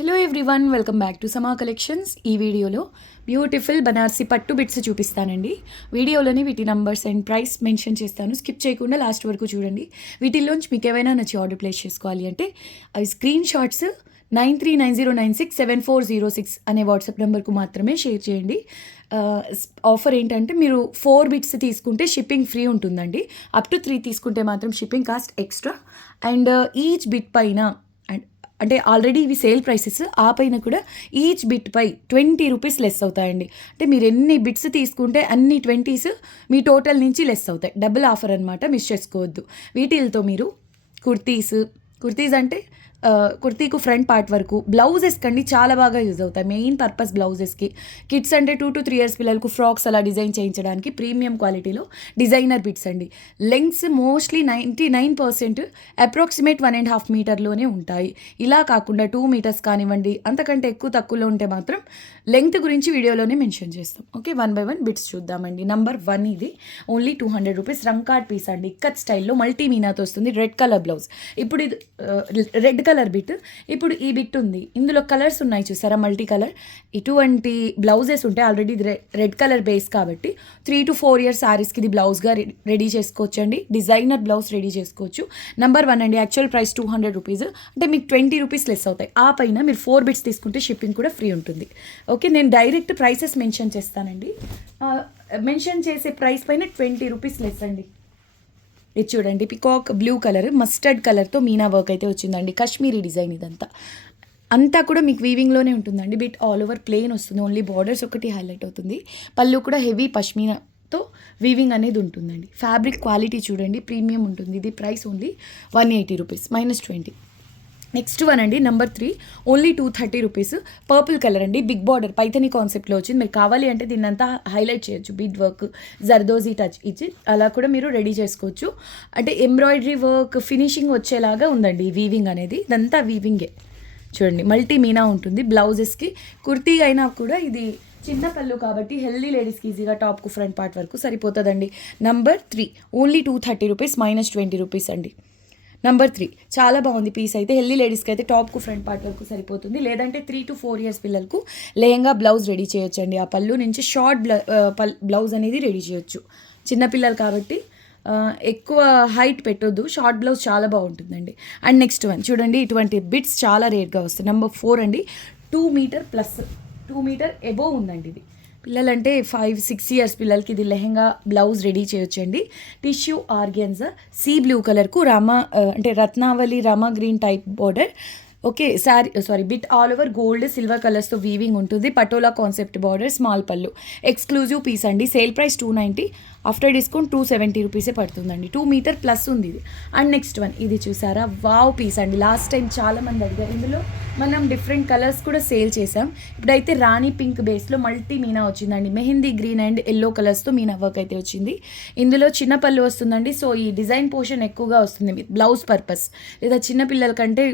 Hello everyone, welcome back to సమా collections. ఈ వీడియోలో బ్యూటిఫుల్ బనారసి పట్టు బిట్స్ చూపిస్తానండి. వీడియోలోని వీటి నంబర్స్ అండ్ ప్రైస్ మెన్షన్ చేస్తాను. స్కిప్ చేయకుండా లాస్ట్ వరకు చూడండి. వీటిల్లోంచి మీకు ఏవైనా నచ్చి ఆర్డర్ ప్లేస్ చేసుకోవాలి అంటే అవి స్క్రీన్ షాట్స్ 9390967406 అనే వాట్సాప్ నెంబర్కు మాత్రమే షేర్ చేయండి. ఆఫర్ ఏంటంటే మీరు 4 బిట్స్ తీసుకుంటే షిప్పింగ్ ఫ్రీ ఉంటుందండి. అప్ టు 3 తీసుకుంటే మాత్రం shipping cost extra. And each bit పైన అంటే ఆల్రెడీ ఇవి సేల్ ప్రైసెస్, ఆ పైన కూడా ఈచ్ బిట్ పై 20 రూపీస్ లెస్ అవుతాయండి. అంటే మీరు ఎన్ని బిట్స్ తీసుకుంటే అన్ని 20s మీ టోటల్ నుంచి లెస్ అవుతాయి. డబుల్ ఆఫర్ అనమాట, మిస్ చేసుకోవద్దు. వీటితో మీరు కుర్తీస్ అంటే కుర్తీకు ఫ్రంట్ పార్ట్ వరకు బ్లౌజెస్ కండి చాలా బాగా యూజ్ అవుతాయి. Main purpose బ్లౌజెస్కి. కిడ్స్ అంటే 2 to 3 years పిల్లలకు ఫ్రాక్స్ అలా డిజైన్ చేయించడానికి ప్రీమియం క్వాలిటీలో డిజైనర్ బిట్స్ అండి. లెంగ్స్ మోస్ట్లీ 99% అప్రాక్సిమేట్ 1.5 మీటర్లోనే ఉంటాయి. ఇలా కాకుండా 2 meters కానివ్వండి, అంతకంటే తక్కువలో ఉంటే మాత్రం లెంగ్త్ గురించి వీడియోలోనే మెన్షన్ చేస్తాం. ఓకే, 1 by 1 బిట్స్ చూద్దామండి. నంబర్ 1 ఇది ఓన్లీ 200 రూపీస్ రంకాట్ పీస్ అండి. ఇక్కత్ స్టైల్లో మల్టీ మీనాతో వస్తుంది. Red colour blouse. ఇప్పుడు ఇది రెడ్ కలర్ బిట్. ఇప్పుడు ఈ బిట్ ఉంది, ఇందులో కలర్స్ ఉన్నాయి చూసారా, మల్టీ కలర్. ఇటువంటి బ్లౌజెస్ ఉంటే ఆల్రెడీ ఇది రెడ్ కలర్ బేస్ కాబట్టి 3 to 4 years శారీస్కి ఇది బ్లౌజ్గా రెడీ చేసుకోవచ్చు అండి. డిజైనర్ బ్లౌజ్ రెడీ చేసుకోవచ్చు. నంబర్ 1 అండి. యాక్చువల్ ప్రైస్ 200 రూపీస్, అంటే మీకు 20 రూపీస్ లెస్ అవుతాయి. ఆ పైన మీరు 4 బిట్స్ తీసుకుంటే షిప్పింగ్ కూడా ఫ్రీ ఉంటుంది. ఓకే, నేను డైరెక్ట్ ప్రైసెస్ మెన్షన్ చేస్తానండి. మెన్షన్ చేసే ప్రైస్ పైన 20 రూపీస్ లెస్ అండి. ఇది చూడండి, పికాక్ బ్లూ కలర్, మస్టర్డ్ కలర్తో మీనా వర్క్ అయితే వచ్చిందండి. కాశ్మీరీ డిజైన్ ఇదంతా అంతా కూడా మీకు వీవింగ్లోనే ఉంటుందండి. బిట్ ఆల్ ఓవర్ ప్లెయిన్ వస్తుంది, ఓన్లీ బార్డర్స్ ఒకటి హైలైట్ అవుతుంది. పళ్ళు కూడా హెవీ పష్మీనాతో వీవింగ్ అనేది ఉంటుందండి. ఫ్యాబ్రిక్ క్వాలిటీ చూడండి, ప్రీమియం ఉంటుంది. ఇది ప్రైస్ ఓన్లీ 180 రూపీస్ -20. నెక్స్ట్ 1 అండి. Number 3 only 230 rupees. Purple colour అండి, బిగ్ బార్డర్ పైథనీ కాన్సెప్ట్లో వచ్చింది. మీరు కావాలి అంటే దీన్ని అంతా హైలైట్ చేయొచ్చు. బీడ్ వర్క్, జర్దోజీ టచ్ ఇచ్చి అలా కూడా మీరు రెడీ చేసుకోవచ్చు. అంటే ఎంబ్రాయిడరీ వర్క్ ఫినిషింగ్ వచ్చేలాగా ఉందండి ఈ వీవింగ్ అనేది. ఇదంతా వీవింగే చూడండి. మల్టీ మీనా ఉంటుంది బ్లౌజెస్కి. కుర్తీ అయినా కూడా ఇది చిన్న పళ్ళు కాబట్టి హెల్దీ లేడీస్కి ఈజీగా టాప్కు ఫ్రంట్ పార్ట్ వరకు సరిపోతుందండి. నంబర్ 3 ఓన్లీ 230 రూపీస్ -20 రూపీస్ అండి. నంబర్ 3 చాలా బాగుంది పీస్ అయితే. హెల్దీ లేడీస్కి అయితే టాప్కు ఫ్రంట్ పార్ట్ వరకు సరిపోతుంది. లేదంటే 3 to 4 years పిల్లలకు లెహంగా బ్లౌజ్ రెడీ చేయొచ్చండి. ఆ పళ్ళు నుంచి షార్ట్ బ్లౌజ్ అనేది రెడీ చేయొచ్చు. చిన్నపిల్లలు కాబట్టి ఎక్కువ హైట్ పెట్టొద్దు. షార్ట్ బ్లౌజ్ చాలా బాగుంటుందండి. అండ్ నెక్స్ట్ 1 చూడండి, ఇటువంటి బిట్స్ చాలా రేట్గా వస్తాయి. నంబర్ 4 అండి. 2 meter ప్లస్, 2 meter ఎబోవ్ ఉందండి. ఇది పిల్లలంటే 5-6 years పిల్లలకి ఇది లెహంగా బ్లౌజ్ రెడీ చేయొచ్చండి. టిష్యూ ఆర్గెన్జా సీ బ్లూ కలర్కు అంటే Ratnavali Rama green type border. Okay, bit all over gold సిల్వర్ కలర్స్తో వీవింగ్ ఉంటుంది. Patola concept border, small pallu. Exclusive piece అండి. సేల్ ప్రైస్ 290, ఆఫ్టర్ డిస్కౌంట్ 270 రూపీసే పడుతుందండి. 2 meter ప్లస్ ఉంది ఇది. అండ్ నెక్స్ట్ 1 ఇది చూసారా, వావ్ పీస్ అండి. లాస్ట్ టైం చాలామంది అడిగారు. ఇందులో మనం డిఫరెంట్ కలర్స్ కూడా సేల్ చేసాం. ఇప్పుడైతే రాణి పింక్ బేస్లో మల్టీ మీనా వచ్చిందండి. మెహందీ గ్రీన్ అండ్ ఎల్లో కలర్స్తో మీనా వర్క్ అయితే వచ్చింది. ఇందులో చిన్న పళ్ళు వస్తుందండి. సో ఈ డిజైన్ పోర్షన్ ఎక్కువగా వస్తుంది బ్లౌజ్ పర్పస్, లేదా చిన్న పిల్లల కంటే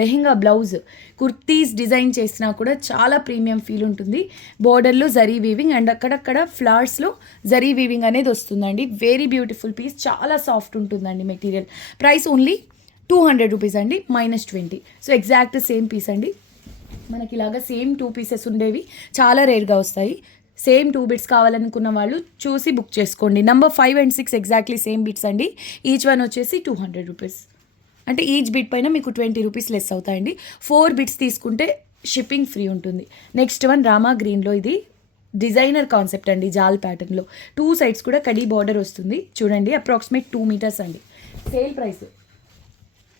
లెహంగా బ్లౌజ్ కుర్తీస్ డిజైన్ చేసినా కూడా చాలా ప్రీమియం ఫీల్ ఉంటుంది. బోర్డర్లో జరీ వీవింగ్ అండ్ అక్కడక్కడ ఫ్లవర్స్లో జరీ వీవింగ్ అనేది వస్తుందండి. వెరీ బ్యూటిఫుల్ పీస్, చాలా సాఫ్ట్ ఉంటుందండి మెటీరియల్. ప్రైస్ ఓన్లీ 200 రూపీస్ అండి -20. సో ఎగ్జాక్ట్ సేమ్ పీస్ అండి. మనకి ఇలాగా సేమ్ 2 pieces ఉండేవి చాలా రేర్గా వస్తాయి. సేమ్ 2 bits కావాలనుకున్న వాళ్ళు చూసి బుక్ చేసుకోండి. Number 5 and 6 exactly same bits అండి. ఈచ్ వన్ వచ్చేసి 200 రూపీస్. అంటే ఈచ్ బిట్ పైన మీకు 20 రూపీస్ లెస్ అవుతాయండి. 4 bits తీసుకుంటే షిప్పింగ్ ఫ్రీ ఉంటుంది. నెక్స్ట్ 1 రామా గ్రీన్లో, ఇది డిజైనర్ కాన్సెప్ట్ అండి. జాల్ ప్యాటర్న్లో 2 sides కూడా కడీ బార్డర్ వస్తుంది. చూడండి, అప్రాక్సిమేట్ 2 meters అండి. సేల్ ప్రైస్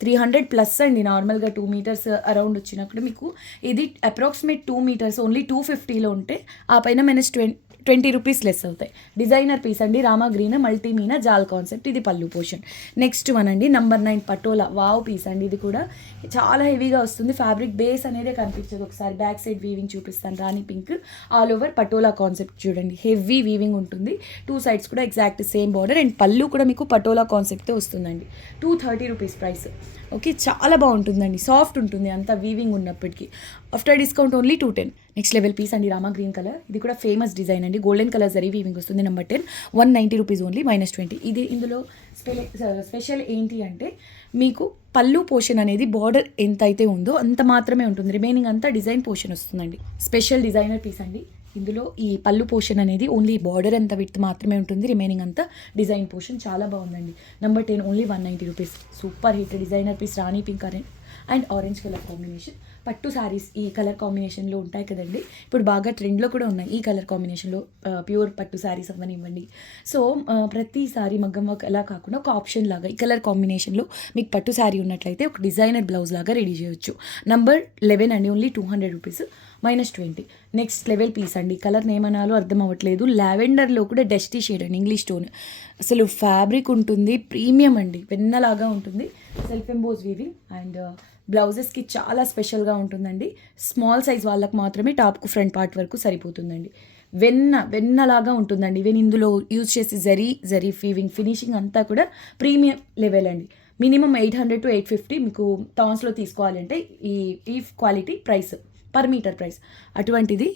300 ప్లస్ అండి. నార్మల్గా 2 meters అరౌండ్ వచ్చినప్పుడు మీకు ఇది అప్రాక్సిమేట్ 2 meters ఓన్లీ 250లో ఉంటే ఆ పైన -20 రూపీస్ లెస్ అవుతాయి. డిజైనర్ పీస్ అండి. రామా గ్రీన్ మల్టీ మీనా జాల్ కాన్సెప్ట్. ఇది పళ్ళు పోర్షన్. నెక్స్ట్ 1 అండి. నంబర్ 9 పటోలా వావ్ పీస్ అండి. ఇది కూడా చాలా హెవీగా వస్తుంది. ఫ్యాబ్రిక్ బేస్ అనేది కనిపించదు. ఒకసారి బ్యాక్ సైడ్ వీవింగ్ చూపిస్తాను. Rani pink all over patola concept చూడండి, హెవీ వీవింగ్ ఉంటుంది. 2 sides కూడా ఎగ్జాక్ట్ సేమ్ బార్డర్ అండ్ పళ్ళు కూడా మీకు పటోలా కాన్సెప్ట్తో వస్తుందండి. 230 రూపీస్ ప్రైస్. ఓకే, చాలా బాగుంటుందండి, సాఫ్ట్ ఉంటుంది అంత వీవింగ్ ఉన్నప్పటికీ. After discount only 210. Next level piece అండి, రామా గ్రీన్ కలర్. ఇది కూడా ఫేమస్ డిజైన్ అండి, గోల్డెన్ కలర్ జరీ వీవింగ్ వస్తుంది. Number 10, 190 rupees only, -20. ఇది ఇందులో స్పెషల్ ఏంటి అంటే మీకు పళ్ళు పోర్షన్ అనేది బార్డర్ ఎంత అయితే ఉందో అంత మాత్రమే ఉంటుంది, రిమైనింగ్ అంతా డిజైన్ పోర్షన్ వస్తుందండి. స్పెషల్ డిజైనర్ పీస్ అండి. ఇందులో ఈ పళ్ళు పోర్షన్ అనేది ఓన్లీ బార్డర్ అంత విత్ మాత్రమే ఉంటుంది, రిమైనింగ్ అంతా డిజైన్ పోర్షన్. చాలా బాగుందండి. Number 10 only 190 rupees. Super hit designer piece, Rani pink and orange colour combination. Pattu saris ఈ కలర్ కాంబినేషన్లో ఉంటాయి కదండి, ఇప్పుడు బాగా ట్రెండ్లో కూడా ఉన్నాయి ఈ కలర్ కాంబినేషన్లో ప్యూర్ పట్టు శారీస్ అవ్వనివ్వండి. సో ప్రతి శారీ మగ్గం వర్క్ ఎలా కాకుండా ఒక ఆప్షన్ లాగా ఈ కలర్ కాంబినేషన్లో మీకు పట్టు శారీ ఉన్నట్లయితే ఒక డిజైనర్ బ్లౌజ్ లాగా రెడీ చేయొచ్చు. నంబర్ 11 అండి, only 200 rupees, -20. Next level piece అండి, కలర్ నేమనాలో అర్థం అవ్వట్లేదు. లావెండర్లో కూడా డస్టీ షేడ్ అండి, ఇంగ్లీష్ టోన్. అసలు ఫ్యాబ్రిక్ ఉంటుంది, ప్రీమియం అండి, వెన్నలాగా ఉంటుంది. సెల్ఫ్ ఎంబోజ్ వీవింగ్ అండ్ బ్లౌజెస్కి చాలా స్పెషల్గా ఉంటుందండి. స్మాల్ సైజ్ వాళ్ళకు మాత్రమే టాప్కు ఫ్రంట్ పార్ట్ వరకు సరిపోతుందండి. వెన్నలాగా ఉంటుందండి. ఈవెన్ ఇందులో యూజ్ చేసి జరీ వీవింగ్ ఫినిషింగ్ అంతా కూడా ప్రీమియం లెవెల్ అండి. మినిమం 800 to 850 మీకు థాన్స్లో తీసుకోవాలంటే ఈ quality price per metre price. అటువంటిది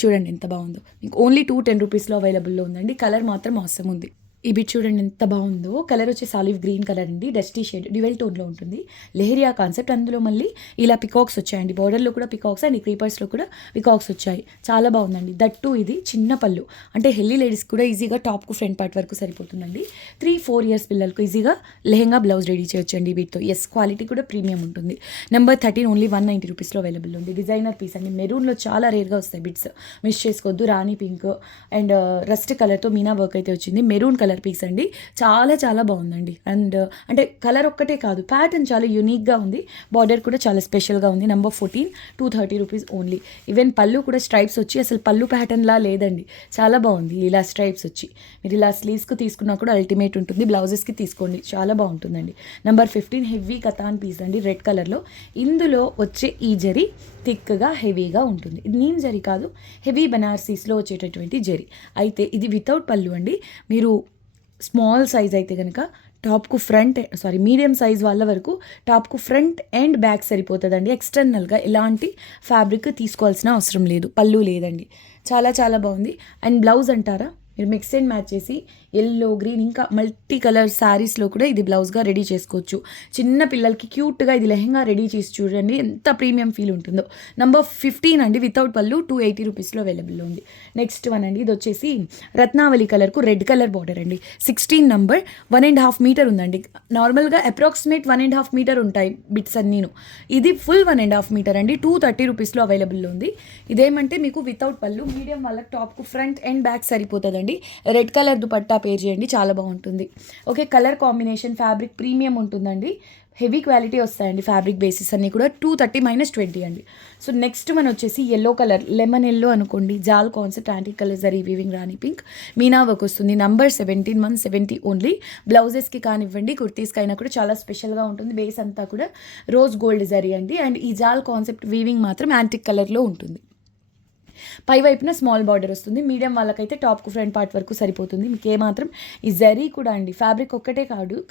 చూడండి ఎంత బాగుందో, మీకు ఓన్లీ 210 రూపీస్లో అవైలబుల్లో ఉందండి. కలర్ మాత్రం అవసరం ఉంది. ఈ బిట్ చూడండి ఎంత బాగుందో, కలర్ వచ్చేసి ఆలివ్ గ్రీన్ కలర్ అండి, డస్టీ షేడ్, డ్యువెల్ టోన్లో ఉంటుంది. లెహరియా కాన్సెప్ట్, అందులో మళ్ళీ ఇలా పికాక్స్ వచ్చాయండి, బార్డర్లో కూడా పికాక్స్ అండ్ క్రీపర్స్లో కూడా పికాక్స్ వచ్చాయి. చాలా బాగుందండి. దట్టు ఇది చిన్న పళ్ళు, అంటే హెల్దీ లేడీస్ కూడా ఈజీగా టాప్కు ఫ్రంట్ పార్ట్ వరకు సరిపోతుందండి. 3-4 ఇయర్స్ పిల్లలకు ఈజీగా లెహంగా బ్లౌజ్ రెడీ చేయొచ్చండి వీటితో. ఎస్, క్వాలిటీ కూడా ప్రీమియం ఉంటుంది. నెంబర్ 13 ఓన్లీ 190 రూపీస్లో అవైలబుల్ ఉంది. డిజైనర్ పీస్ అండి, మెరూన్లో చాలా రేర్గా వస్తాయి బిట్స్, మిస్ చేసుకోవద్దు. రాణి పింక్ అండ్ రస్ట్ కలర్తో మీనా వర్క్ అయితే వచ్చింది. మెరూన్ కలర్ పీస్ అండి, చాలా బాగుందండి. అండ్ అంటే కలర్ ఒక్కటే కాదు, ప్యాటర్న్ చాలా యూనిక్గా ఉంది, బార్డర్ కూడా చాలా స్పెషల్గా ఉంది. Number 14, 230 rupees only. ఈవెన్ పళ్ళు కూడా స్ట్రైప్స్ వచ్చి అసలు పళ్ళు ప్యాటర్న్లా లేదండి, చాలా బాగుంది. ఇలా స్ట్రైప్స్ వచ్చి మీరు ఇలా స్లీవ్స్కి తీసుకున్నా కూడా అల్టిమేట్ ఉంటుంది, బ్లౌజెస్కి తీసుకోండి, చాలా బాగుంటుందండి. నెంబర్ 15 హెవీ కతాన్ పీస్ అండి, రెడ్ కలర్లో. ఇందులో వచ్చే ఈ జరీ థిక్గా హెవీగా ఉంటుంది. ఇది నీమ్ జరీ కాదు, హెవీ బనారసీస్లో వచ్చేటటువంటి జరీ. అయితే ఇది వితౌట్ పళ్ళు అండి. మీరు స్మాల్ సైజ్ అయితే కనుక టాప్కు మీడియం సైజ్ వాళ్ళ వరకు టాప్కు ఫ్రంట్ అండ్ బ్యాక్ సరిపోతుందండి. ఎక్స్టర్నల్గా ఎలాంటి ఫ్యాబ్రిక్ తీసుకోవాల్సిన అవసరం లేదు, పళ్ళు లేదండి. చాలా బాగుంది. అండ్ బ్లౌజ్ అంటారా, మీరు మిక్స్ అండ్ మ్యాచ్ చేసి ఎల్లో గ్రీన్ ఇంకా మల్టీ కలర్ శారీస్లో కూడా ఇది బ్లౌజ్గా రెడీ చేసుకోవచ్చు. చిన్న పిల్లలకి క్యూట్గా ఇది లెహంగా రెడీ చేసి చూడండి ఎంత ప్రీమియం ఫీల్ ఉంటుందో. నెంబర్ 15 అండి, వితౌట్ పళ్ళు, 280 రూపీస్లో అవైలబుల్లో ఉంది. నెక్స్ట్ వన్ అండి, ఇది వచ్చేసి రత్నావళి కలర్కు రెడ్ కలర్ బార్డర్ అండి. 16 నంబర్, 1.5 మీటర్ ఉందండి. నార్మల్గా అప్రాక్సిమేట్ 1.5 మీటర్ ఉంటాయి బిట్స్ అన్నీను. ఇది ఫుల్ 1.5 మీటర్ అండి, 230 రూపీస్లో అవైలబుల్లో ఉంది. ఇదేమంటే మీకు వితౌట్ పళ్ళు, మీడియం వాళ్ళకి టాప్కు ఫ్రంట్ అండ్ బ్యాక్ సరిపోతుందండి. రెడ్ కలర్ దుపట్టా పేర్ చేయండి, చాలా బాగుంటుంది. Okay, colour combination fabric premium ఉంటుందండి, హెవీ క్వాలిటీ వస్తాయండి. ఫ్యాబ్రిక్ బేసిస్ అన్నీ కూడా 230 -20 అండి. సో నెక్స్ట్ మన వచ్చేసి ఎల్లో కలర్, లెమన్ ఎల్లో అనుకోండి, jaal concept, antique colour zari weaving, rani pink, meena work వస్తుంది. Number 17, 170 only. బ్లౌజెస్కి కానివ్వండి, కుర్తీస్కి అయినా కూడా చాలా స్పెషల్గా ఉంటుంది. బేస్ అంతా కూడా రోజ్ గోల్డ్ జరీ అండి. అండ్ ఈ జాల్ కాన్సెప్ట్ వీవింగ్ మాత్రం యాంటిక్ కలర్లో ఉంటుంది. పై వైపున స్మాల్ బార్డర్ వస్తుంది. మీడియం వాళ్ళకైతే టాప్కు ఫ్రంట్ పార్ట్ వరకు సరిపోతుంది. మీకు ఏమాత్రం ఈ జరీ కూడా అండి, ఫ్యాబ్రిక్ ఒక్కటే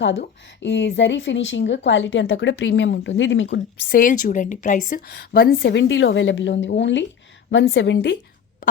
కాదు ఈ జరీ ఫినిషింగ్ క్వాలిటీ అంతా కూడా ప్రీమియం ఉంటుంది. ఇది మీకు సేల్ చూడండి, ప్రైస్ 170లో అవైలబుల్ ఉంది, ఓన్లీ 170.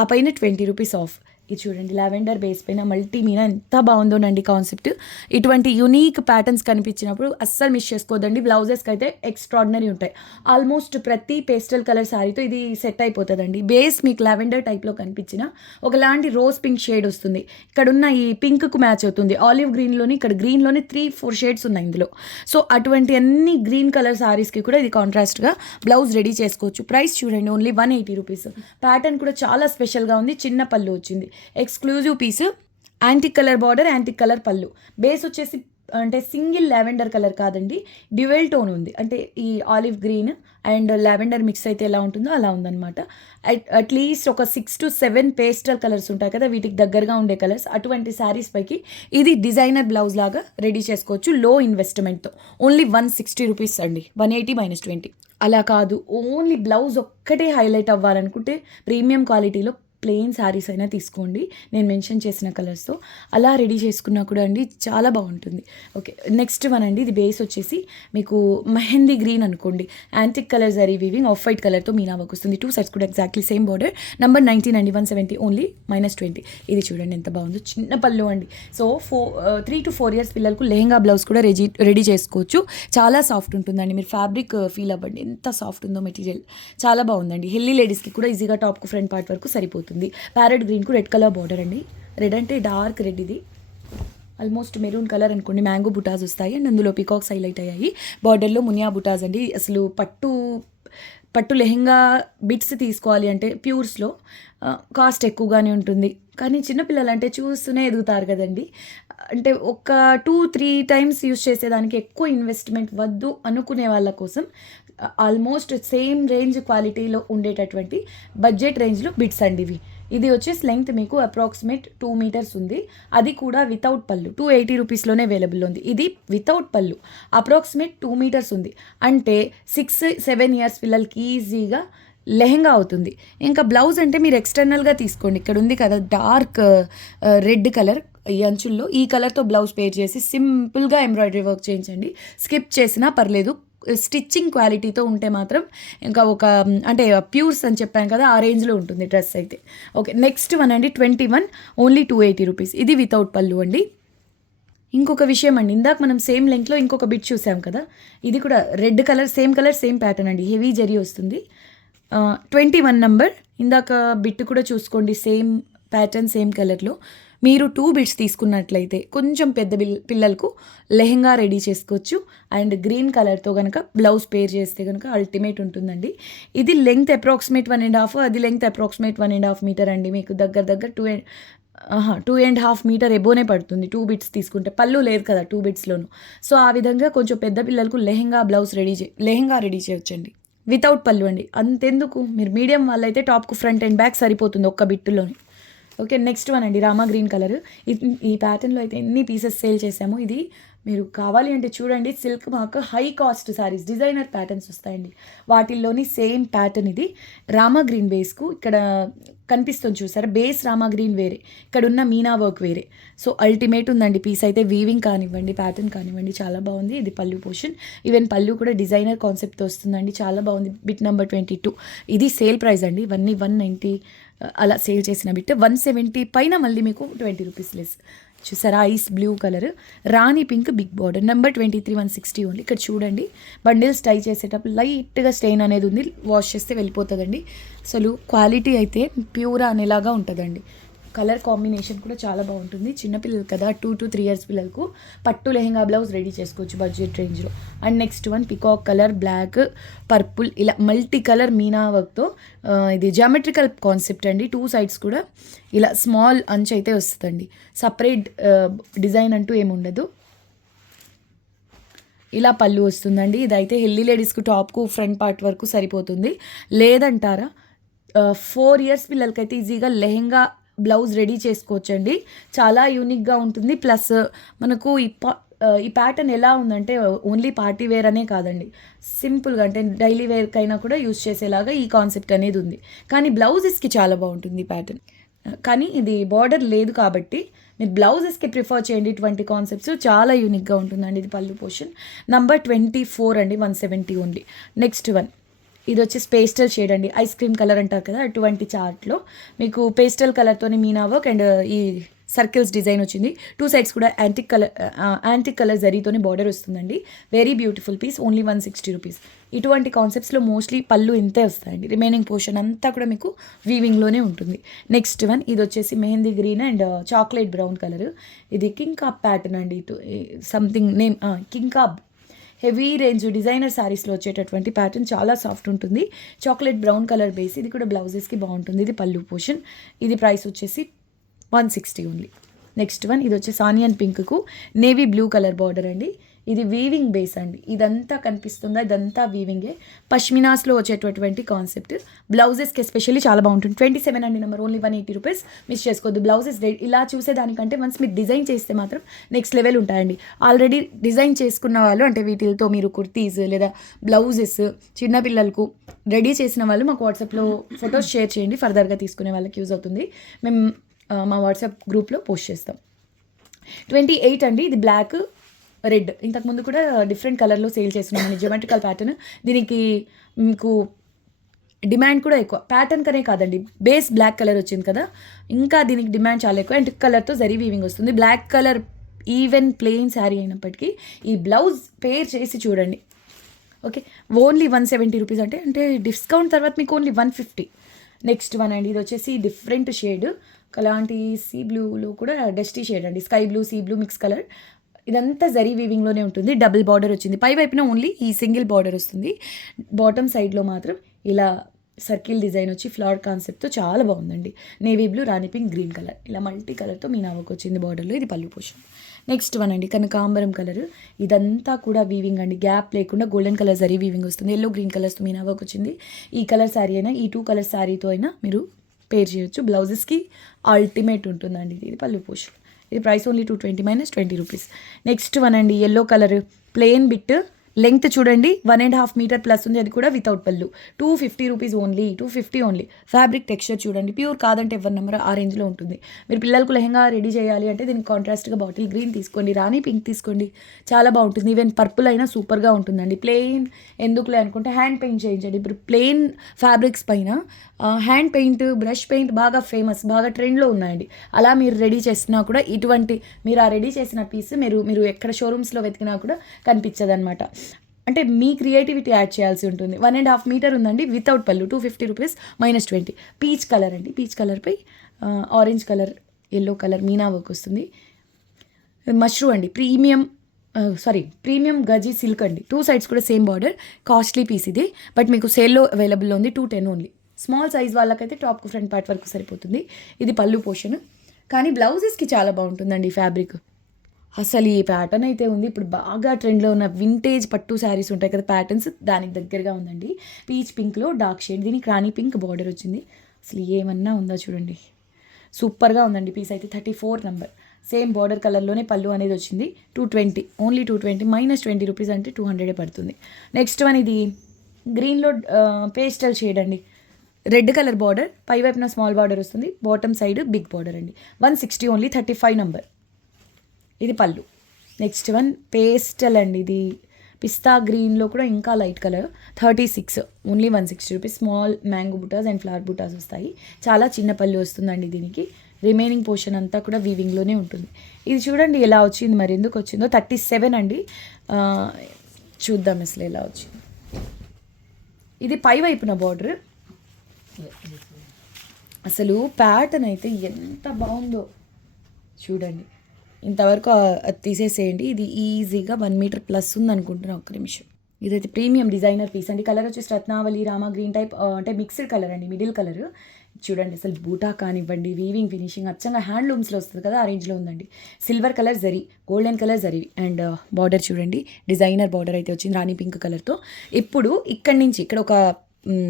ఆ పైన 20 రూపీస్ ఆఫ్. ఇది చూడండి, లావెండర్ బేస్ పైన మల్టీ మీనా ఎంత బాగుందోనండి కాన్సెప్ట్. ఇటువంటి యూనిక్ ప్యాటర్న్స్ కనిపించినప్పుడు అస్సలు మిస్ చేసుకోవద్దండి. బ్లౌజెస్కి అయితే ఎక్స్ట్రాడినరీ ఉంటాయి. ఆల్మోస్ట్ ప్రతి పేస్టల్ కలర్ శారీతో ఇది సెట్ అయిపోతుందండి. బేస్ మీకు లావెండర్ టైప్లో కనిపించిన ఒకలాంటి రోజ్ పింక్ షేడ్ వస్తుంది. ఇక్కడ ఉన్న ఈ పింక్కు మ్యాచ్ అవుతుంది. ఆలివ్ గ్రీన్లోని ఇక్కడ గ్రీన్లోని 3-4 షేడ్స్ ఉన్నాయి ఇందులో. సో అటువంటి అన్ని గ్రీన్ కలర్ శారీస్కి కూడా ఇది కాంట్రాస్ట్గా బ్లౌజ్ రెడీ చేసుకోవచ్చు. ప్రైస్ చూడండి, ఓన్లీ 180 రూపీస్. ప్యాటర్న్ కూడా చాలా స్పెషల్గా ఉంది, చిన్న పళ్ళు వచ్చింది. Exclusive piece, antique colour border, antique colour పళ్ళు. బేస్ వచ్చేసి అంటే సింగిల్ లావెండర్ కలర్ కాదండి, డ్యువెల్ టోన్ ఉంది. అంటే ఈ olive green and lavender mix అయితే ఎలా ఉంటుందో అలా ఉందన్నమాట. అట్లీస్ట్ ఒక 6 to 7 పేస్టల్ కలర్స్ ఉంటాయి కదా, వీటికి దగ్గరగా ఉండే కలర్స్. అటువంటి శారీస్ పైకి ఇది డిజైనర్ బ్లౌజ్ లాగా రెడీ చేసుకోవచ్చు లో ఇన్వెస్ట్మెంట్తో. ఓన్లీ 160 రూపీస్ అండి, 180 -20. అలా కాదు, ఓన్లీ బ్లౌజ్ ఒక్కటే హైలైట్ అవ్వాలనుకుంటే ప్రీమియం క్వాలిటీలో ప్లెయిన్ శారీస్ అయినా తీసుకోండి, నేను మెన్షన్ చేసిన కలర్స్తో. అలా రెడీ చేసుకున్నా కూడా అండి చాలా బాగుంటుంది. ఓకే, నెక్స్ట్ వన్ అండి. ఇది బేస్ వచ్చేసి మీకు మెహందీ గ్రీన్ అనుకోండి, antique colour zari weaving off white కలర్తో మీనా వర్క్ వస్తుంది. 2 సైడ్స్ కూడా ఎగ్జాక్ట్లీ సేమ్ బార్డర్. నంబర్ 19 అండి, 170 ఓన్లీ, -20. ఇది చూడండి ఎంత బాగుందో, చిన్న పళ్ళు అండి. సో 3 to 4 ఇయర్స్ పిల్లలకు లెహంగా బ్లౌజ్ కూడా రెడీ చేసుకోవచ్చు. చాలా సాఫ్ట్ ఉంటుందండి, మీరు ఫ్యాబ్రిక్ ఫీల్ అవ్వండి ఎంత సాఫ్ట్ ఉందో మెటీరియల్. చాలా బాగుందండి. హెల్దీ లేడీస్కి కూడా ఈజీగా టాప్కు ఫ్రంట్ పార్ట్ వరకు సరిపోతుంది. ప్యారెట్ గ్రీన్కు రెడ్ కలర్ బార్డర్ అండి. రెడ్ అంటే డార్క్ రెడ్, ఇది ఆల్మోస్ట్ మెరూన్ కలర్ అనుకోండి. మ్యాంగో బుటాస్ వస్తాయి అండ్ అందులో పికాక్స్ హైలైట్ అయ్యాయి. బార్డర్లో మునియా బుటాస్ అండి. అసలు పట్టు లెహంగా బిట్స్ తీసుకోవాలి అంటే ప్యూర్స్లో కాస్ట్ ఎక్కువగానే ఉంటుంది, కానీ చిన్నపిల్లలు అంటే చూస్తూనే ఎదుగుతారు కదండి. అంటే ఒక 2-3 టైమ్స్ యూస్ చేసేదానికి ఎక్కువ ఇన్వెస్ట్మెంట్ వద్దు అనుకునే వాళ్ళ కోసం ఆల్మోస్ట్ సేమ్ రేంజ్ క్వాలిటీలో ఉండేటటువంటి బడ్జెట్ రేంజ్లో బిట్స్ అండి ఇవి. ఇది వచ్చేసి లెంగ్త్ మీకు అప్రాక్సిమేట్ 2 మీటర్స్ ఉంది, అది కూడా వితౌట్ పళ్ళు. 280 రూపీస్లోనే అవైలబుల్ ఉంది. ఇది వితౌట్ పళ్ళు, అప్రాక్సిమేట్ 2 మీటర్స్ ఉంది అంటే 6-7 ఇయర్స్ పిల్లలకి ఈజీగా లెహంగా అవుతుంది. ఇంకా బ్లౌజ్ అంటే మీరు ఎక్స్టర్నల్గా తీసుకోండి. ఇక్కడ ఉంది కదా డార్క్ రెడ్ కలర్, ఈ అంచుల్లో ఈ కలర్తో బ్లౌజ్ పేర్ చేసి సింపుల్గా ఎంబ్రాయిడరీ వర్క్ చేయించండి. స్కిప్ చేసినా పర్లేదు. స్టిచ్చింగ్ క్వాలిటీతో ఉంటే మాత్రం ఇంకా ఒక అంటే ప్యూర్స్ అని చెప్పాను కదా, ఆ రేంజ్లో ఉంటుంది డ్రెస్ అయితే. ఓకే, నెక్స్ట్ వన్ అండి, 21 ఓన్లీ 280 రూపీస్. ఇది వితౌట్ పళ్ళు అండి. ఇంకొక విషయం అండి, ఇందాక మనం సేమ్ లెంగ్త్లో ఇంకొక బిట్ చూసాం కదా, ఇది కూడా రెడ్ కలర్, సేమ్ ప్యాటర్న్ అండి. హెవీ జరీ వస్తుంది. 21 నంబర్. ఇందాక బిట్ కూడా చూసుకోండి, సేమ్ ప్యాటర్న్ సేమ్ కలర్లో. మీరు 2 బిట్స్ తీసుకున్నట్లయితే కొంచెం పెద్ద పిల్లలకు లెహంగా రెడీ చేసుకోవచ్చు. అండ్ గ్రీన్ కలర్తో కనుక బ్లౌజ్ పేర్ చేస్తే కనుక అల్టిమేట్ ఉంటుందండి. ఇది లెంగ్త్ అప్రాక్సిమేట్ 1.5, అది లెంగ్త్ అప్రాక్సిమేట్ 1.5 మీటర్ అండి. మీకు దగ్గర 2.5 మీటర్ ఎబోనే పడుతుంది 2 బిట్స్ తీసుకుంటే. పళ్ళు లేదు కదా 2 బిట్స్లోను. సో ఆ విధంగా కొంచెం పెద్ద పిల్లలకు లెహంగా రెడీ చేయొచ్చండి వితౌట్ పళ్ళు అండి. అంతెందుకు, మీరు మీడియం వాళ్ళైతే టాప్కు ఫ్రంట్ అండ్ బ్యాక్ సరిపోతుంది ఒక్క బిట్టులోని. ఓకే, నెక్స్ట్ వన్ అండి, రామా గ్రీన్ కలర్. ఈ ప్యాటర్న్లో అయితే ఎన్ని పీసెస్ సేల్ చేసామో. ఇది మీరు కావాలి అంటే చూడండి, silk mark high cost saris, designer patterns వస్తాయండి. వాటిల్లోని సేమ్ ప్యాటర్న్ ఇది. రామా గ్రీన్ బేస్కు ఇక్కడ కనిపిస్తుంది చూసారా, బేస్ రామా గ్రీన్ వేరే, ఇక్కడ ఉన్న మీనా వర్క్ వేరే. సో అల్టిమేట్ ఉందండి పీస్ అయితే. వీవింగ్ కానివ్వండి, ప్యాటర్న్ కానివ్వండి, చాలా బాగుంది. ఇది పళ్ళు పోర్షన్. ఈవెన్ పళ్ళు కూడా డిజైనర్ కాన్సెప్ట్తో వస్తుందండి, చాలా బాగుంది. Bit number 22. ఇది సేల్ ప్రైస్ అండి. ఇవన్నీ 190 అలా సేల్ చేసిన బిట్. 170 పైన మళ్ళీ మీకు 20 రూపీస్ లెస్. చూసారా, ice blue colour, rani pink, big border. Number 23, 160 only. ఇక్కడ చూడండి, బండిల్స్ టై చేసేటప్పుడు లైట్గా స్టెయిన్ అనేది ఉంది, వాష్ చేస్తే వెళ్ళిపోతుందండి. అసలు క్వాలిటీ అయితే ప్యూర్ అనేలాగా ఉంటుందండి. కలర్ కాంబినేషన్ కూడా చాలా బాగుంటుంది. చిన్నపిల్లలు కదా, 2 to 3 ఇయర్స్ పిల్లలకు పట్టు లెహంగా బ్లౌజ్ రెడీ చేసుకోవచ్చు బడ్జెట్ రేంజ్లో. And next one, peacock colour, black, purple, ఇలా మల్టీ కలర్ మీనా వర్క్తో. ఇది జామెట్రికల్ కాన్సెప్ట్ అండి. 2 సైడ్స్ కూడా ఇలా స్మాల్ అంచ్ అయితే వస్తుందండి. సపరేట్ డిజైన్ అంటూ ఏముండదు. ఇలా పళ్ళు వస్తుందండి. ఇదైతే హెల్దీ లేడీస్కు టాప్కు ఫ్రంట్ పార్ట్ వరకు సరిపోతుంది. లేదంటారా 4 ఇయర్స్ పిల్లలకైతే ఈజీగా లెహంగా బ్లౌజ్ రెడీ చేసుకోవచ్చండి. చాలా యూనిక్గా ఉంటుంది. ప్లస్ మనకు ఈ ప్యాటర్న్ ఎలా ఉందంటే ఓన్లీ పార్టీ వేర్ అనే కాదండి, సింపుల్గా అంటే డైలీ వేర్కైనా కూడా యూస్ చేసేలాగా ఈ కాన్సెప్ట్ అనేది ఉంది. కానీ బ్లౌజెస్కి చాలా బాగుంటుంది ఈ ప్యాటర్న్. కానీ ఇది బార్డర్ లేదు కాబట్టి మీరు బ్లౌజెస్కి ప్రిఫర్ చేయండి. ఇటువంటి కాన్సెప్ట్స్ చాలా యూనిక్గా ఉంటుందండి. ఇది పళ్ళు పోర్షన్. నంబర్ 24 అండి, 170 ఓన్లీ. నెక్స్ట్ వన్, ఇది వచ్చేసి పేస్టల్ షేడ్ అండి. ఐస్ క్రీమ్ కలర్ అంటారు కదా, అటువంటి చార్ట్లో మీకు పేస్టల్ కలర్తోని మీనా వర్క్ అండ్ ఈ సర్కిల్స్ డిజైన్ వచ్చింది. 2 సైడ్స్ కూడా యాంటిక్ కలర్ జరీతోని బార్డర్ వస్తుందండి. Very beautiful piece. Only 160 rupees. ఇటువంటి కాన్సెప్ట్స్లో మోస్ట్లీ పళ్ళు ఇంతే వస్తాయండి. రిమైనింగ్ పోర్షన్ అంతా కూడా మీకు వీవింగ్లోనే ఉంటుంది. నెక్స్ట్ వన్, ఇది వచ్చేసి mehndi green and chocolate brown colour. ఇది కింకాబ్ ప్యాటర్న్ అండి. Something name kinkhab. Heavy range designer శారీస్లో వచ్చేటటువంటి ప్యాటర్న్, చాలా సాఫ్ట్ ఉంటుంది. Chocolate brown colour base. ఇది కూడా బ్లౌజెస్కి బాగుంటుంది. ఇది పళ్ళు పోర్షన్. ఇది ప్రైస్ వచ్చేసి 160 ఓన్లీ. నెక్స్ట్ వన్, ఇది వచ్చేసి ఆనియన్ పింక్కు నేవీ బ్లూ కలర్ బార్డర్ అండి. ఇది వీవింగ్ బేస్ అండి. ఇదంతా కనిపిస్తుందా, ఇదంతా వీవింగే. పష్మినాస్లో వచ్చేటటువంటి కాన్సెప్ట్. బ్లౌజెస్కి ఎస్పెషల్లీ చాలా బాగుంటుంది. 27 అండి నెంబర్, ఓన్లీ 180 రూపీస్. మిస్ చేసుకోవద్దు. బ్లౌజెస్ ఇలా చూసేదానికంటే వన్స్ మీరు డిజైన్ చేస్తే మాత్రం నెక్స్ట్ లెవెల్ ఉంటాయండి. ఆల్రెడీ డిజైన్ చేసుకున్న వాళ్ళు, అంటే వీటితో మీరు కుర్తీస్ లేదా బ్లౌజెస్ చిన్నపిల్లలకు రెడీ చేసిన వాళ్ళు మాకు వాట్సాప్లో ఫొటోస్ షేర్ చేయండి. ఫర్దర్గా తీసుకునే వాళ్ళకి యూజ్ అవుతుంది. మేము మా వాట్సాప్ గ్రూప్లో పోస్ట్ చేస్తాం. 28 అండి. ఇది బ్లాక్ రెడ్. ఇంతకుముందు కూడా డిఫరెంట్ కలర్లో సేల్ చేస్తున్నాం. Geometrical pattern. దీనికి మీకు డిమాండ్ కూడా ఎక్కువ. ప్యాటర్న్ కనే కాదండి, బేస్ బ్లాక్ కలర్ వచ్చింది కదా, ఇంకా దీనికి డిమాండ్ చాలా ఎక్కువ. అండ్ కలర్తో జరీ వీవింగ్ వస్తుంది. Black colour even plain sari అయినప్పటికీ ఈ బ్లౌజ్ పేర్ చేసి చూడండి. Okay, only 170 rupees. అంటే డిస్కౌంట్ తర్వాత మీకు ఓన్లీ 150. నెక్స్ట్ వన్ అండి. ఇది వచ్చేసి డిఫరెంట్ షేడ్, అలాంటి సీ బ్లూలో కూడా డస్టీ షేడ్ అండి. Sky blue, sea blue mix colour. ఇదంతా జరీ వీవింగ్లోనే ఉంటుంది. డబుల్ బార్డర్ వచ్చింది. పై వైపున ఓన్లీ ఈ సింగిల్ బార్డర్ వస్తుంది. బాటమ్ సైడ్లో మాత్రం ఇలా సర్కిల్ డిజైన్ వచ్చి ఫ్లవర్ కాన్సెప్ట్తో చాలా బాగుందండి. నేవీ బ్లూ, రాణి పింక్, గ్రీన్ కలర్, ఇలా మల్టీ కలర్తో మీనావకు వచ్చింది బార్డర్లో. ఇది పళ్ళు పోషన్. నెక్స్ట్ వన్ అండి, కనకాంబరం కలర్. ఇదంతా కూడా వీవింగ్ అండి, గ్యాప్ లేకుండా గోల్డెన్ కలర్ జరీ వీవింగ్ వస్తుంది. ఎల్లో గ్రీన్ కలర్స్తో మీనావకు వచ్చింది. ఈ కలర్ శారీ అయినా, ఈ 2 కలర్ శారీతో అయినా మీరు పేర్ చేయొచ్చు. బ్లౌజెస్కి అల్టిమేట్ ఉంటుందండి. ఇది పళ్ళు పోషన్. ఇది price only 220 - 20 rupees. Next one అండి, yellow colour plain bit. Length చూడండి 1.5 మీటర్ ప్లస్ ఉంది. అది కూడా without pallu. 250 rupees only, 250 only. Fabric texture చూడండి, ప్యూర్ కాదంటే ఎవరి నెంబర్ ఆ రేంజ్లో ఉంటుంది. మీరు పిల్లలకు లెహంగా రెడీ చేయాలి అంటే దీనికి కాంట్రాస్ట్గా బాటిల్ గ్రీన్ తీసుకోండి, రాణి పింక్ తీసుకోండి, చాలా బాగుంటుంది. ఈవెన్ పర్పుల్ అయినా సూపర్గా ఉంటుందండి. ప్లెయిన్ ఎందుకులే అనుకుంటే హ్యాండ్ పెయింట్ చేయించండి. ఇప్పుడు ప్లెయిన్ ఫ్యాబ్రిక్స్ పైన హ్యాండ్ పెయింట్, బ్రష్ పెయింట్ బాగా ఫేమస్, బాగా ట్రెండ్లో ఉన్నాయండి. అలా మీరు రెడీ చేసినా కూడా ఇటువంటి మీరు ఆ రెడీ చేసిన పీస్ మీరు ఎక్కడ షోరూమ్స్లో వెతికినా కూడా కనిపించదు అనమాట. అంటే మీ క్రియేటివిటీ యాడ్ చేయాల్సి ఉంటుంది. 1.5 మీటర్ ఉందండి, without pallu. 250 rupees -20. Peach colour అండి. పీచ్ కలర్పై orange colour, yellow colour meena work వస్తుంది. మష్రూ అండి, ప్రీమియం గజీ సిల్క్ అండి. 2 సైడ్స్ కూడా సేమ్ బార్డర్. కాస్ట్లీ పీస్ ఇది, బట్ మీకు సేల్లో అవైలబుల్లో ఉంది. 210 ఓన్లీ. స్మాల్ సైజ్ వాళ్ళకైతే టాప్కు ఫ్రంట్ పార్ట్ వరకు సరిపోతుంది. ఇది పళ్ళు పోర్షన్. కానీ బ్లౌజెస్కి చాలా బాగుంటుందండి ఈ ఫ్యాబ్రిక్. అసలు ఈ ప్యాటర్న్ అయితే ఉంది, ఇప్పుడు బాగా ట్రెండ్లో ఉన్న వింటేజ్ పట్టు శారీస్ ఉంటాయి కదా ప్యాటర్న్స్, దానికి దగ్గరగా ఉందండి. పీచ్ పింక్లో డార్క్ షేడ్, దీనికి రాణి పింక్ బార్డర్ వచ్చింది. అసలు ఏమన్నా ఉందా చూడండి, సూపర్గా ఉందండి. పీస్ అయితే 34 నెంబర్. సేమ్ బార్డర్ కలర్లోనే పళ్ళు అనేది వచ్చింది. 220 ఓన్లీ. 220 -20 రూపీస్ అంటే 200 పడుతుంది. నెక్స్ట్ వన్, ఇది గ్రీన్లో పేస్టల్ షేడ్ అండి. రెడ్ కలర్ బార్డర్, పై వైపున స్మాల్ బార్డర్ వస్తుంది. బాటమ్ సైడ్ బిగ్ బార్డర్ అండి. 160 ఓన్లీ. 35 నెంబర్. ఇది పళ్ళు. నెక్స్ట్ వన్ పేస్టల్ అండి. ఇది పిస్తా గ్రీన్లో కూడా ఇంకా light colour. 36 only. 160 rupees. Small mango butas and flower butas వస్తాయి. చాలా చిన్న పళ్ళు వస్తుందండి దీనికి. రిమైనింగ్ పోర్షన్ అంతా కూడా వీవింగ్లోనే ఉంటుంది. ఇది చూడండి ఎలా వచ్చింది, మరి ఎందుకు వచ్చిందో. 37 అండి. చూద్దాం అసలు ఎలా వచ్చింది. ఇది పై వైపున బార్డర్. అసలు ప్యాటర్న్ అయితే ఎంత బాగుందో చూడండి. ఇంతవరకు అది తీసేసేయండి. ఇది ఈజీగా 1 మీటర్ ప్లస్ ఉంది అనుకుంటున్నాను. ఒక్క నిమిషం. ఇదైతే ప్రీమియం డిజైనర్ పీస్ అండి. కలర్ వచ్చేసి రత్నావళి, రామా గ్రీన్ టైప్, అంటే మిక్స్డ్ కలర్ అండి, మిడిల్ కలర్. చూడండి అసలు బూటా కానివ్వండి, వీవింగ్ ఫినిషింగ్ అచ్చంగా హ్యాండ్లూమ్స్లో వస్తుంది కదా, ఆ రేంజ్లో ఉందండి. Silver colour zari, golden colour zari and border చూడండి, డిజైనర్ బార్డర్ అయితే వచ్చింది రాణి పింక్ కలర్తో. ఇప్పుడు ఇక్కడి నుంచి ఇక్కడ ఒక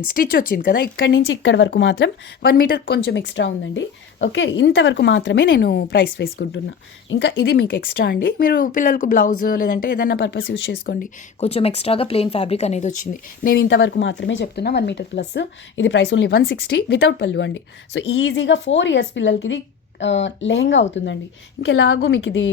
స్టిచ్ వచ్చింది కదా, ఇక్కడి నుంచి ఇక్కడ వరకు మాత్రం 1 మీటర్ కొంచెం ఎక్స్ట్రా ఉందండి. ఓకే, ఇంతవరకు మాత్రమే నేను ప్రైస్ వేసుకుంటున్నా. ఇంకా ఇది మీకు ఎక్స్ట్రా అండి. మీరు పిల్లలకు బ్లౌజ్ లేదంటే ఏదైనా పర్పస్ యూస్ చేసుకోండి. కొంచెం ఎక్స్ట్రాగా ప్లెయిన్ ఫ్యాబ్రిక్ అనేది వచ్చింది. నేను ఇంతవరకు మాత్రమే చెప్తున్నా. 1 మీటర్ ప్లస్. ఇది ప్రైస్ ఓన్లీ 160 వితౌట్ పళ్ళు అండి. సో ఈజీగా 4 ఇయర్స్ పిల్లలకి ఇది లెహంగా అవుతుందండి. ఇంకెలాగో మీకు ఇది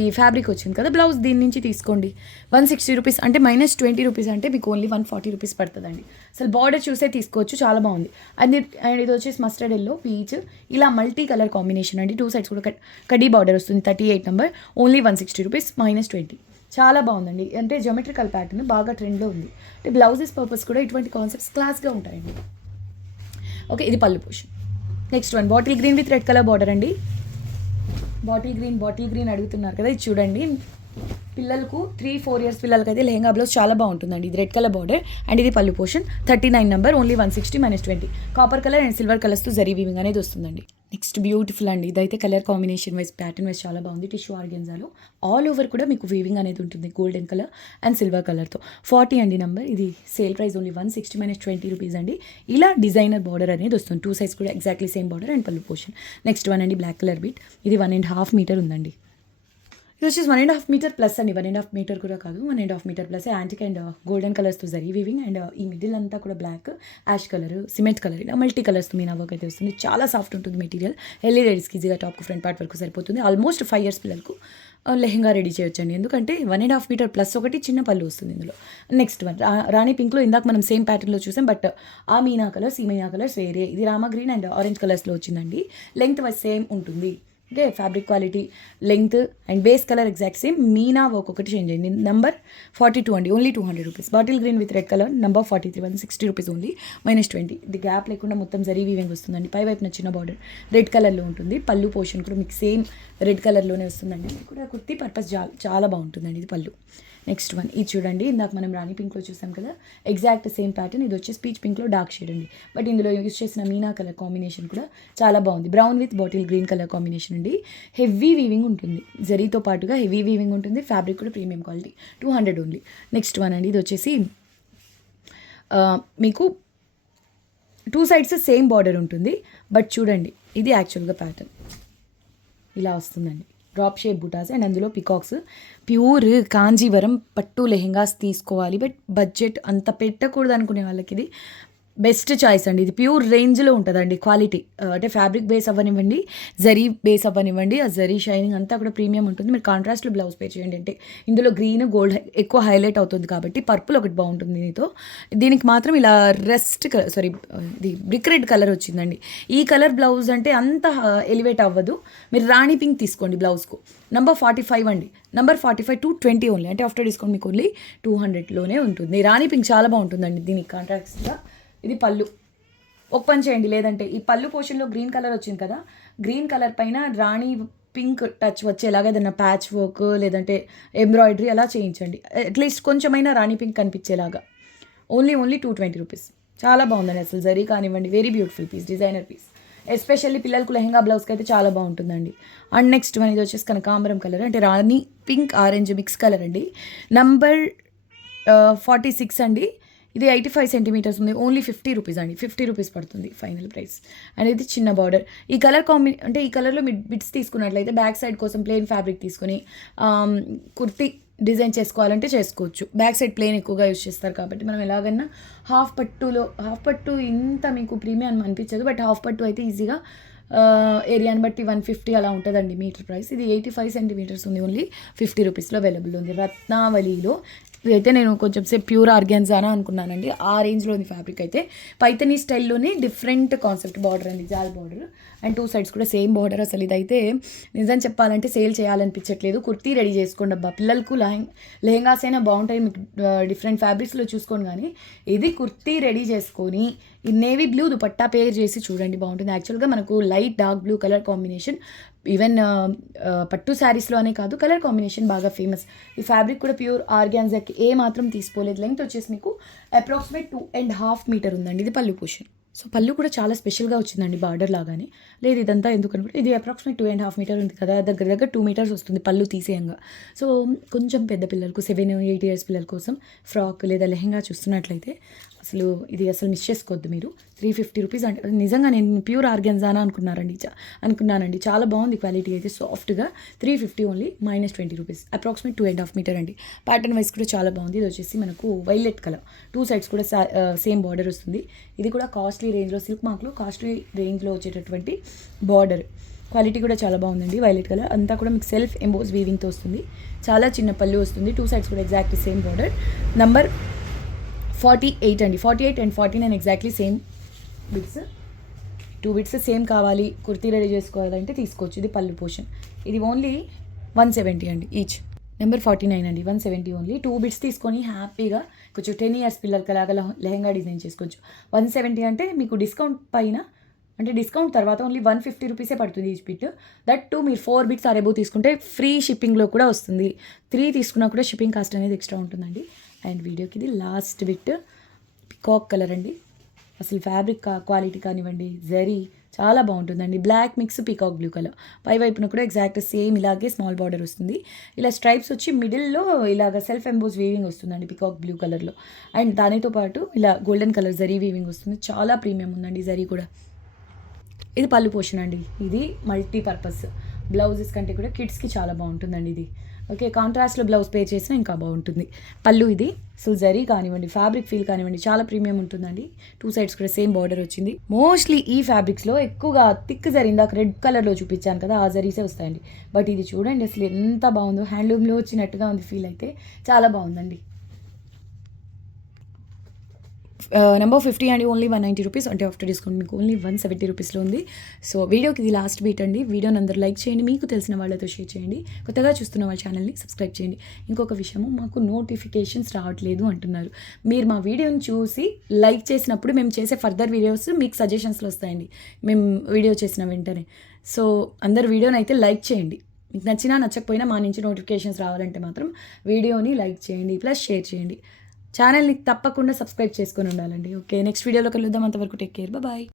ఈ ఫ్యాబ్రిక్ వచ్చింది కదా, బ్లౌజ్ దీని నుంచి తీసుకోండి. 160 రూపీస్ అంటే -20 రూపీస్ అంటే మీకు ఓన్లీ 140 రూపీస్ పడుతుందండి. అసలు బార్డర్ చూసే తీసుకోవచ్చు, చాలా బాగుంది. అండ్ ఇది వచ్చేసి మస్టర్డ్ ఎల్లో, పీచ్, ఇలా మల్టీ కలర్ కాంబినేషన్ అండి. 2 సైడ్స్ కూడా కడీ బార్డర్ వస్తుంది. 38 నెంబర్. Only 160 rupees -20. చాలా బాగుందండి. అంటే జియోమెట్రికల్ ప్యాటర్న్ బాగా ట్రెండ్లో ఉంది. అంటే బ్లౌజెస్ పర్పస్ కూడా ఇటువంటి కాన్సెప్ట్స్ క్లాస్గా ఉంటాయండి. ఓకే, ఇది pallu portion. Next one bottle green with red colour border అండి. బాటిల్ గ్రీన్ అడుగుతున్నారు కదా, ఇది చూడండి. పిల్లలకు 3-4 ఇయర్స్ పిల్లలకైతే లెహంగా బ్లౌజ్ చాలా బాగుంటుందండి. ఇది రెడ్ కలర్ బార్డర్ అండ్ ఇది pallu portion. 39 number. Only 160 -20. Copper colour and silver కలర్స్తో జరీ వీవింగ్ అనేది వస్తుందండి. నెక్స్ట్ బ్యూటిఫుల్ అండి. ఇదైతే colour combination wise pattern wise చాలా బాగుంది. టిష్యూ ఆర్గెన్జాలో ఆల్ ఓవర్ కూడా మీకు వీవింగ్ అనేది ఉంటుంది గోల్డెన్ కలర్ అండ్ సిల్వర్ కలర్తో. 40 అండి నంబర్. ఇది సేల్ ప్రైస్ ఓన్లీ 160 - 20 రూపీస్ అండి. ఇలా డిజైనర్ బార్డర్ అనేది వస్తుంది. 2 సైడ్స్ కూడా ఎగ్జాక్ట్లీ సేమ్ బార్డర్ అండ్ పళ్ళు పోర్షన్. నెక్స్ట్ వన్ అండి బ్లాక్ కలర్ బీట్. ఇది 1.5 మీటర్ ఉందండి. ఇది వచ్చేసి 1.5 మీటర్ ప్లస్ అండి. 1.5 మీటర్ కూడా కాదు, 1.5 metre plus. Antique and golden కలర్స్తో జరీ వీవింగ్ అండ్ ఈ మిడిల్ అంతా కూడా black, ash colour, cement colour, ఇలా మల్టీ కలర్స్తో మీనా వర్క్ అయితే వస్తుంది. చాలా సాఫ్ట్ ఉంటుంది మెటీరియల్. హెల్లీ లేడీస్కి ఈజీగా టాప్కు ఫ్రంట్ పార్ట్ వరకు సరిపోతుంది. ఆల్మోస్ట్ 5 years పిల్లలకు లెహంగా రెడీ చేయొచ్చండి. ఎందుకంటే 1.5 మీటర్ ప్లస్ ఒకటి చిన్న పళ్ళు వస్తుంది ఇందులో. నెక్స్ట్ వన్ రాణి పింక్లో ఇందాక మనం సేమ్ ప్యాటర్న్లో చూసాం, బట్ ఆ మీనా కలర్స్, ఈ మీనా కలర్స్ వేరే. ఇది రామా గ్రీన్ అండ్ ఆరెంజ్ కలర్స్లో వచ్చిందండి. లెంగ్త్ వైజ్ సేమ్ ఉంటుంది. Okay, fabric quality, length and base colour exact same. Meena work ఒకటి చేంజ్ అయింది. నంబర్ 42 అండి, only 200 rupees. Bottle green with red colour, number 43, 160 rupees only, -20. ఇది గ్యాప్ లేకుండా మొత్తం జరీ వీవింగ్ వస్తుందండి. పై వైపున చిన్న బార్డర్ రెడ్ కలర్లో ఉంటుంది. పళ్ళు పోర్షన్ కూడా మీకు సేమ్ రెడ్ కలర్లోనే వస్తుందండి. ఇది కూడా కుర్తీ పర్పస్ చాలా బాగుంటుందండి. ఇది పళ్ళు. నెక్స్ట్ వన్ ఇది చూడండి. ఇందాక మనం రాణి పింక్లో చూసాం కదా, ఎగ్జాక్ట్ సేమ్ ప్యాటర్న్. ఇది వచ్చేసి పీచ్ పింక్లో డార్క్ షేడ్ అండి. బట్ ఇందులో యూజ్ చేసిన మీనా కలర్ కాంబినేషన్ కూడా చాలా బాగుంది. Brown with bottle green colour combination అండి. హెవీ వీవింగ్ ఉంటుంది, జరీతో పాటుగా హెవీ వీవింగ్ ఉంటుంది. ఫ్యాబ్రిక్ కూడా premium quality, 200 only. Next one అండి. ఇది వచ్చేసి మీకు 2 sides సేమ్ బార్డర్ ఉంటుంది. బట్ చూడండి, ఇది యాక్చువల్గా ప్యాటర్న్ ఇలా వస్తుందండి. డ్రాప్ షేప్ బుటాస్ అండ్ అందులో పికాక్స్. ప్యూర్ కాంజీవరం పట్టు లెహెంగాస్ తీసుకోవాలి, బట్ బడ్జెట్ అంత పెట్టకూడదు అనుకునే వాళ్ళకి ఇది బెస్ట్ చాయిస్ అండి. ఇది ప్యూర్ రేంజ్లో ఉంటుందండి క్వాలిటీ. అంటే ఫ్యాబ్రిక్ బేస్ అవ్వనివ్వండి, జరీ బేస్ అవ్వనివ్వండి, ఆ జరీ షైనింగ్ అంతా కూడా ప్రీమియం ఉంటుంది. మీరు కాంట్రాస్ట్లో బ్లౌజ్ పే చేయండి. అంటే ఇందులో గ్రీన్ గోల్డ్ ఎక్కువ హైలైట్ అవుతుంది కాబట్టి పర్పుల్ ఒకటి బాగుంటుంది దీనితో. దీనికి మాత్రం ఇలా ఇది బ్రిక్ రెడ్ కలర్ వచ్చిందండి. ఈ కలర్ బ్లౌజ్ అంటే అంత ఎలివేట్ అవ్వదు. మీరు రాణి పింక్ తీసుకోండి బ్లౌజ్కు. నంబర్ 45 అండి. Number 45 220 only. అంటే ఆఫ్టర్ డిస్కౌంట్ మీకు ఓన్లీ 200లోనే ఉంటుంది. రాణి పింక్ చాలా బాగుంటుందండి దీనికి కాంట్రాస్ట్గా. ఇది పళ్ళు. ఒక పని చేయండి, లేదంటే ఈ పళ్ళు పోర్షన్లో గ్రీన్ కలర్ వచ్చింది కదా, గ్రీన్ కలర్ పైన రాణి పింక్ టచ్ వచ్చేలాగా ఏదైనా ప్యాచ్ వర్క్ లేదంటే ఎంబ్రాయిడరీ అలా చేయించండి. అట్లీస్ట్ కొంచెమైనా రాణి పింక్ కనిపించేలాగా. Only 220 rupees. చాలా బాగుందండి అసలు. జరీ కానివ్వండి, very beautiful piece, designer piece. Especially పిల్లలకు లెహంగా బ్లౌజ్కి అయితే చాలా బాగుంటుందండి. అండ్ నెక్స్ట్ వన్ ఇది వచ్చేసి కనకాంబరం కలర్, అంటే రాణి పింక్ ఆరెంజ్ మిక్స్ కలర్ అండి. నంబర్ 46 అండి. ఇది 85 సెంటీమీటర్స్ ఉంది. ఓన్లీ 50 రూపీస్ అండి. 50 రూపీస్ పడుతుంది ఫైనల్ ప్రైస్. అండ్ ఇది చిన్న బార్డర్. ఈ కలర్ అంటే ఈ కలర్లో మీరు బిట్స్ తీసుకున్నట్లయితే బ్యాక్ సైడ్ కోసం ప్లెయిన్ ఫ్యాబ్రిక్ తీసుకొని కుర్తీ డిజైన్ చేసుకోవాలంటే చేసుకోవచ్చు. బ్యాక్ సైడ్ ప్లెయిన్ ఎక్కువగా యూజ్ చేస్తారు కాబట్టి మనం ఎలాగన్నా హాఫ్ పట్టు ఇంత మీకు ప్రీమియం అనిపించదు, బట్ హాఫ్ పట్టు అయితే ఈజీగా ఏరియాని బట్టి 150 అలా ఉంటుందండి మీటర్ ప్రైస్. ఇది 85 సెంటీమీటర్స్ ఉంది. ఓన్లీ 50 రూపీస్లో అవైలబుల్ ఉంది. రత్నావళిలో ఇదైతే నేను కొంచెం సేపు ప్యూర్ ఆర్గాన్జానా అనుకున్నానండి. ఆ రేంజ్లో ఉంది ఫ్యాబ్రిక్. అయితే పైతనీ స్టైల్లోనే డిఫరెంట్ కాన్సెప్ట్ బార్డర్ అండి, జాల్ బార్డర్ అండ్ 2 sides కూడా సేమ్ బార్డర్. అసలు ఇదైతే నిజం చెప్పాలంటే సేల్ చేయాలనిపించట్లేదు. కుర్తీ రెడీ చేసుకోండి అబ్బా. పిల్లలకు లెహంగాస్ అయినా బాగుంటాయి, మీకు డిఫరెంట్ ఫ్యాబ్రిక్స్లో చూసుకోండి. కానీ ఇది కుర్తీ రెడీ చేసుకొని ఈ నేవీ బ్లూ దుపట్టా పేర్ చేసి చూడండి, బాగుంటుంది. యాక్చువల్గా మనకు light dark blue colour combination even పట్టు శారీస్లో అనే కాదు, కలర్ కాంబినేషన్ బాగా ఫేమస్. ఈ ఫ్యాబ్రిక్ కూడా ప్యూర్ ఆర్గాన్జాకి ఏ మాత్రం తీసుకోలేదు. లెంగ్త్ వచ్చేసి మీకు అప్రాక్సిమేట్ 2.5 మీటర్ ఉందండి. ఇది పళ్ళు పోర్షన్. సో పళ్ళు కూడా చాలా స్పెషల్గా వచ్చిందండి బార్డర్ లాగానే. లేదు ఇదంతా ఎందుకు అనుకుంటే ఇది అప్రాక్సిమేట్ 2.5 మీటర్ ఉంది కదా, దగ్గర 2 meters వస్తుంది పళ్ళు తీసేయంగా. సో కొంచెం పెద్ద పిల్లలకు 7-8 years పిల్లల కోసం ఫ్రాక్ లేదా లెహంగా చూస్తున్నట్లయితే అసలు ఇది అసలు మిస్ చేసుకోవద్దు మీరు. 350 రూపీస్ అంటే నిజంగా నేను ప్యూర్ ఆర్గాన్జానా అనుకున్నానండి. చాలా బాగుంది క్వాలిటీ అయితే, సాఫ్ట్గా. 350 ఓన్లీ, -20 రూపీస్. అప్రాక్సిమేట్ 2.5 మీటర్ అండి. ప్యాటర్న్ వైజ్ కూడా చాలా బాగుంది. ఇది వచ్చేసి మనకు వైలెట్ కలర్, 2 sides కూడా సేమ్ బార్డర్ వస్తుంది. ఇది కూడా కాస్ట్లీ రేంజ్లో, సిల్క్ మార్క్లో కాస్ట్లీ రేంజ్లో వచ్చేటటువంటి బార్డర్. క్వాలిటీ కూడా చాలా బాగుందండి. వైలెట్ కలర్ అంతా కూడా మీకు సెల్ఫ్ ఎంబోస్ వీవింగ్తో వస్తుంది. చాలా చిన్న పళ్ళు వస్తుంది. 2 sides కూడా ఎగ్జాక్ట్లీ సేమ్ బార్డర్. నంబర్ 48 అండి. 48 and 49 exactly same bits. 2 bits same కావాలి, కుర్తీ రెడీ చేసుకోవాలంటే తీసుకోవచ్చు. ఇది పళ్ళు పోర్షన్. ఇది ఓన్లీ 170 అండి ఈచ్. నెంబర్ 49 అండి, 170 ఓన్లీ. 2 bits తీసుకొని హ్యాపీగా కొంచెం 10 years పిల్లలకి అలాగా లెహంగా డిజైన్ చేసుకోవచ్చు. 170 అంటే మీకు డిస్కౌంట్ పైన, అంటే డిస్కౌంట్ తర్వాత ఓన్లీ 150 రూపీసే పడుతుంది ఈచ్ బిట్. దట్ టు మీరు 4 bits ఆర్ అబోవ్ తీసుకుంటే ఫ్రీ షిప్పింగ్లో కూడా వస్తుంది. 3 తీసుకున్నా కూడా షిప్పింగ్ కాస్ట్ అనేది ఎక్స్ట్రా ఉంటుందండి. అండ్ వీడియోకి ఇది లాస్ట్ బిట్, పికాక్ కలర్ అండి. అసలు ఫ్యాబ్రిక్ క్వాలిటీ కానివ్వండి, జరీ చాలా బాగుంటుందండి. Black mix peacock blue colour, పై వైపున కూడా ఎగ్జాక్ట్ సేమ్ ఇలాగే స్మాల్ బార్డర్ వస్తుంది. ఇలా స్ట్రైప్స్ వచ్చి మిడిల్లో ఇలాగ సెల్ఫ్ ఎంబోస్ వీవింగ్ వస్తుందండి పీకాక్ బ్లూ కలర్లో. అండ్ దానితో పాటు ఇలా గోల్డెన్ కలర్ జరీ వీవింగ్ వస్తుంది. చాలా ప్రీమియం ఉందండి జరీ కూడా. ఇది పళ్ళు పోర్షన్ అండి. ఇది మల్టీపర్పస్ బ్లౌజెస్ కంటే కూడా కిడ్స్కి చాలా బాగుంటుందండి ఇది. ఓకే, కాంట్రాస్ట్లో బ్లౌజ్ పే చేసినా ఇంకా బాగుంటుంది. పళ్ళు ఇది. సో జరీ కానివ్వండి, ఫ్యాబ్రిక్ ఫీల్ కానివ్వండి, చాలా ప్రీమియం ఉంటుందండి. 2 సైడ్స్ కూడా సేమ్ బార్డర్ వచ్చింది. మోస్ట్లీ ఈ ఫ్యాబ్రిక్స్లో ఎక్కువగా థిక్ జరీ, ఇందాక రెడ్ కలర్లో చూపించాను కదా, ఆ జరీసే వస్తాయండి. బట్ ఇది చూడండి అసలు ఎంత బాగుందో, హ్యాండ్లూమ్లో వచ్చినట్టుగా ఉంది. ఫీల్ అయితే చాలా బాగుందండి. నెంబర్ 50 అండి, ఓన్లీ 190 రూపీస్. అంటే ఆఫ్టర్ డిస్కౌంట్ మీకు ఓన్లీ 170 రూపీస్లో ఉంది. సో వీడియోకి ఇది లాస్ట్ బీట్ అండి. వీడియోని అందరూ లైక్ చేయండి, మీకు తెలిసిన వాళ్ళతో షేర్ చేయండి, కొత్తగా చూస్తున్న వాళ్ళ ఛానల్ని సబ్స్క్రైబ్ చేయండి. ఇంకొక విషయము, మాకు నోటిఫికేషన్స్ రావట్లేదు అంటున్నారు. మీరు మా వీడియోని చూసి లైక్ చేసినప్పుడు మేము చేసే ఫర్దర్ వీడియోస్ మీకు సజెషన్స్లో వస్తాయండి, మేము వీడియో చేసిన వెంటనే. సో అందరు వీడియోని అయితే లైక్ చేయండి. మీకు నచ్చినా నచ్చకపోయినా మా నుంచి నోటిఫికేషన్స్ రావాలంటే మాత్రం వీడియోని లైక్ చేయండి, ప్లస్ షేర్ చేయండి. ఛానల్ని తప్పకుండా సబ్స్క్రైబ్ చేసుకొని ఉండాలండి. ఓకే, నెక్స్ట్ వీడియోలో కలుద్దాం. అంతవరకు టేక్ కేర్, బాయ్.